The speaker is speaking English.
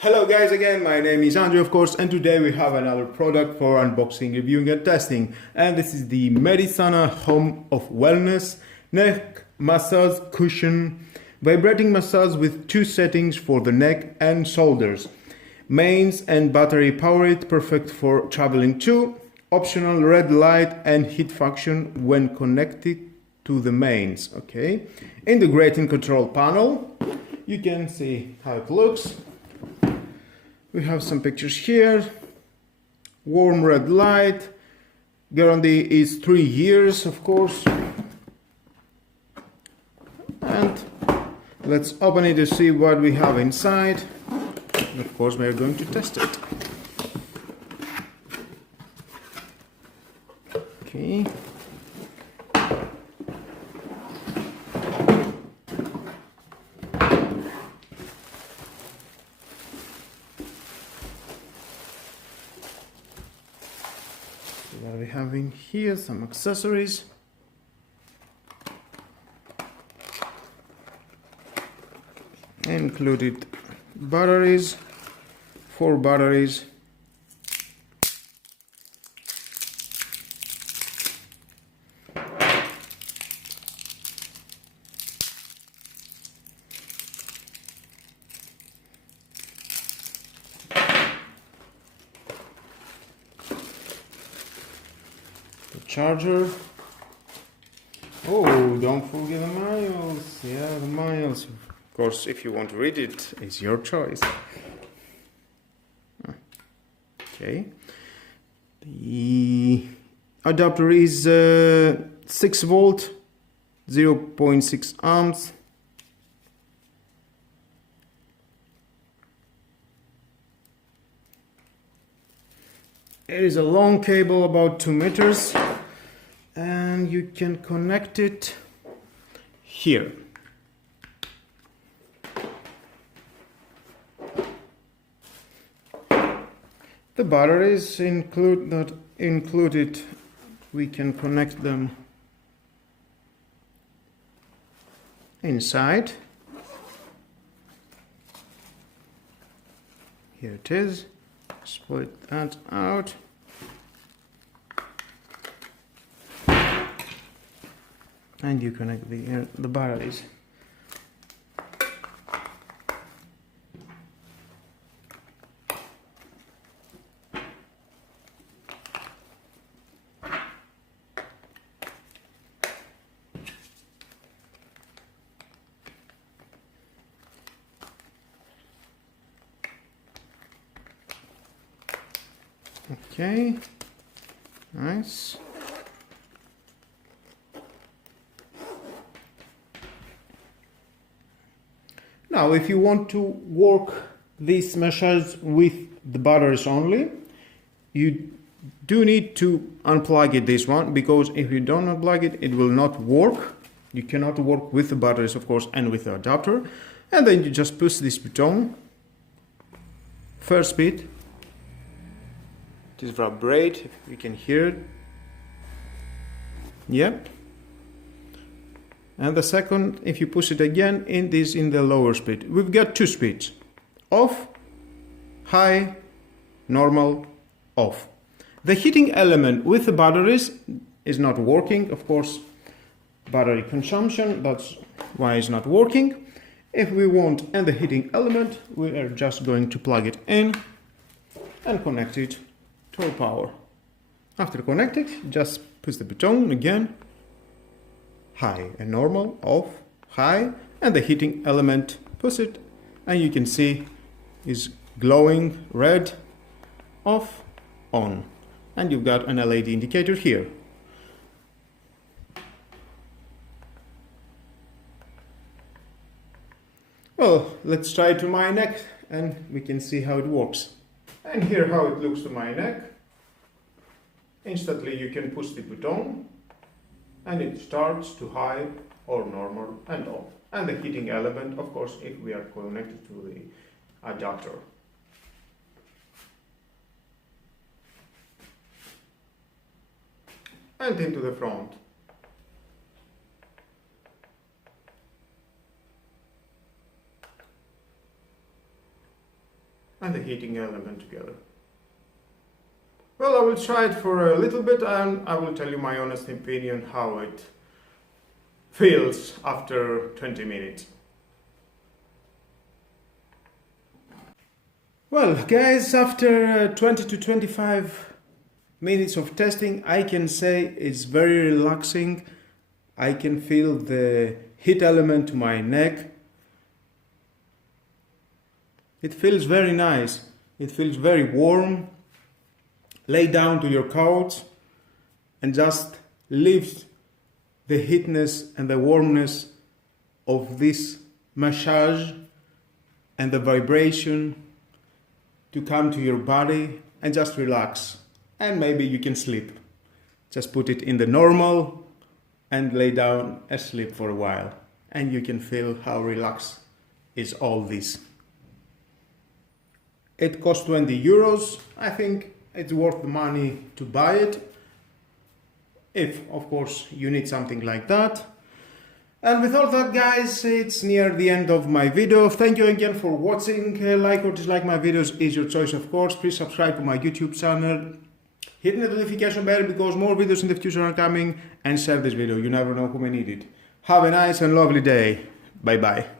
Hello guys again, my name is Andrew of course, and today we have another product for unboxing, reviewing and testing, and this is the Medisana Home of Wellness Neck Massage Cushion Vibrating Massage with two settings for the neck and shoulders. Mains and battery powered, perfect for traveling too. Optional red light and heat function when connected to the mains. Okay, integrating control panel. You can see how it looks. We have some pictures here. Warm red light. Guarantee is 3 years, of course. And let's open it to see what we have inside. And of course, we are going to test it. Okay. What we have in here, some accessories. Included batteries, 4 batteries. Charger. Oh, don't forget the manuals. Yeah, the manuals. Of course, if you want to read it, it's your choice. Okay. The adapter is 6 volt, 0.6 amps. It is a long cable, about 2 meters. And you can connect it here. The batteries included. We can connect them inside. Here it is. Split that out. And you connect the batteries. Okay, nice. Now, if you want to work this massage with the batteries only, you do need to unplug it, this one, because if you don't unplug it, it will not work. You cannot work with the batteries, of course, and with the adapter. And then you just push this button, first bit. It is vibrate, if you can hear it. Yep. And the second, if you push it again, it is in the lower speed. We've got 2 speeds. Off, high, normal, off. The heating element with the batteries is not working. Of course, battery consumption, that's why it's not working. If we want and the heating element, we are just going to plug it in and connect it to our power. After connected, just push the button again. High and normal, off, high, and the heating element, push it, and you can see is glowing red, off, on, and you've got an LED indicator here. Well, let's try to my neck and we can see how it works. And here how it looks to my neck. Instantly you can push the button and it starts to high or normal and off. And the heating element, of course, if we are connected to the adapter. And into the front. and the heating element together. Well, I will try it for a little bit and I will tell you my honest opinion how it feels after 20 minutes. Well, guys, after 20 to 25 minutes of testing, I can say it's very relaxing. I can feel the heat element to my neck. It feels very nice. It feels very warm. Lay down to your couch and just lift the heatness and the warmness of this massage and the vibration to come to your body and just relax. And maybe you can sleep. Just put it in the normal and lay down asleep for a while. And you can feel how relaxed is all this. It costs 20 euros. I think it's worth the money to buy it. If, of course, you need something like that. And with all that, guys, it's near the end of my video. Thank you again for watching. Like or dislike my videos is your choice, of course. Please subscribe to my YouTube channel. Hit the notification bell because more videos in the future are coming. And share this video. You never know who may need it. Have a nice and lovely day. Bye-bye.